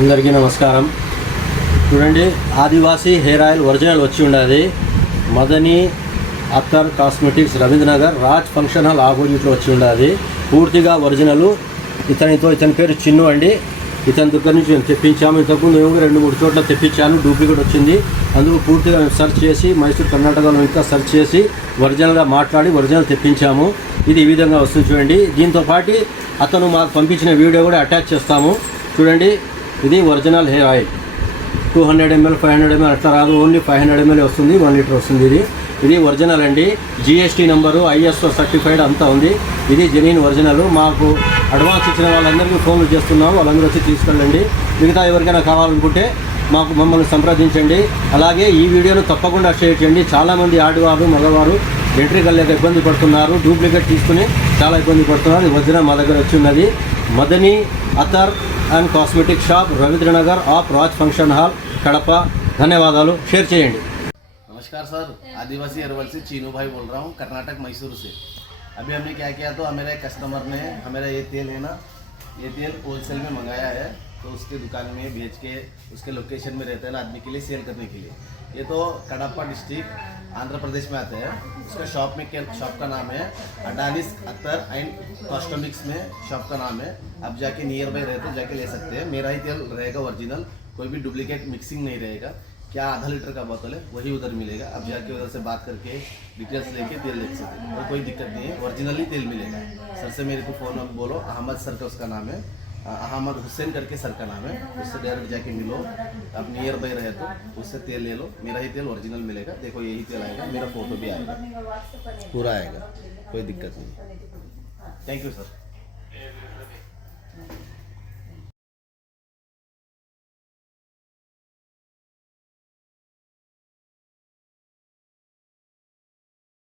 అందరికీ నమస్కారం. చూడండి, ఆదివాసీ హెయిర్ ఆయిల్ ఒరిజినల్ వచ్చి ఉండేది Madani Attar cosmetics Ravindranagar Raj function hall ఆపోజిట్లో వచ్చి ఉండేది. పూర్తిగా ఒరిజినల్. ఇతని పేరు చిన్ను అండి. ఇతని దగ్గర నుంచి మేము తెప్పించాము. ఇంతకుముందు మేము 2-3 చోట్ల తెప్పించాను, డూప్లికేట్ వచ్చింది. అందుకు పూర్తిగా మేము సెర్చ్ చేసి మైసూర్ కర్ణాటకలో ఇంకా సెర్చ్ చేసి ఒరిజినల్గా మాట్లాడి ఒరిజినల్ తెప్పించాము. ఇది ఈ విధంగా వస్తుంది చూడండి. దీంతో పాటు అతను మాకు పంపించిన వీడియో కూడా అటాచ్ చేస్తాము. చూడండి, ఇది original hair oil. 200 ml 500 ml అట్లా రాదు, ఓన్లీ 500 ml వస్తుంది. 1 లీటర్ వస్తుంది. ఇది ఒరిజినల్ అండి. GST నెంబరు, ISO సర్టిఫైడ్ అంతా ఉంది. ఇది జెన్యూన్ ఒరిజినల్. మాకు అడ్వాన్స్ ఇచ్చిన వాళ్ళందరికీ ఫోన్లు చేస్తున్నాము, వాళ్ళందరూ వచ్చి తీసుకెళ్ళండి. మిగతా ఎవరికైనా కావాలనుకుంటే మమ్మల్ని సంప్రదించండి. అలాగే ఈ వీడియోను తప్పకుండా షేర్ చేయండి. చాలామంది ఆడవారు మగవారు ఎంట్రీ కలేక ఇబ్బంది పడుతున్నారు, డూప్లికేట్ తీసుకుని చాలా ఇబ్బంది పడుతున్నారు. ఒరిజినల్ మా దగ్గర వచ్చి ఉన్నది. Madani Attar and cosmetic shop Ravindranagar of Raj function hall Kadapa. ధన్యవాదాలు. షేర్ చేయండి. नमस्कार सर, आदिवासी हेर्बल से चीनू भाई बोल रहा हूँ, कर्नाटक मैसूर से। अभी हमने क्या किया, तो मेरे कस्टमर ने हमारा ये तेल है ना, ये तेल होलसेल में मंगाया है, तो उसके दुकान में भेज के उसके लोकेशन में रहता है ना आदमी के लिए सेल करने के लिए। ये तो कड़प्पा डिस्ट्रिक्ट आंध्र प्रदेश में आता है। उसका शॉप का नाम है अडानिस अत्तर एंड कॉस्मेटिक्स में शॉप का नाम है। अब जाके नियर बाई रहते जाके ले सकते हैं। मेरा ही तेल रहेगा ओरिजिनल, कोई भी डुप्लीकेट मिक्सिंग नहीं रहेगा। क्या आधा लीटर का बोतल है वही उधर मिलेगा। अब जाके उधर से बात करके डिटेल्स लेके तेल ले सकते हैं, और कोई दिक्कत नहीं है, ओरिजिनली तेल मिलेगा। सर से मेरे को फ़ोन बोलो, अहमद सर का उसका नाम है, अहमद हुसैन करके सर का नाम है। उससे डायरेक्ट जाके मिलो, आप नियर बाई रहे तो उससे तेल ले लो। मेरा ही तेल ओरिजिनल मिलेगा। देखो यही तेल आएगा, मेरा फ़ोटो भी आएगा, पूरा आएगा, कोई दिक्कत नहीं। Thank you sir.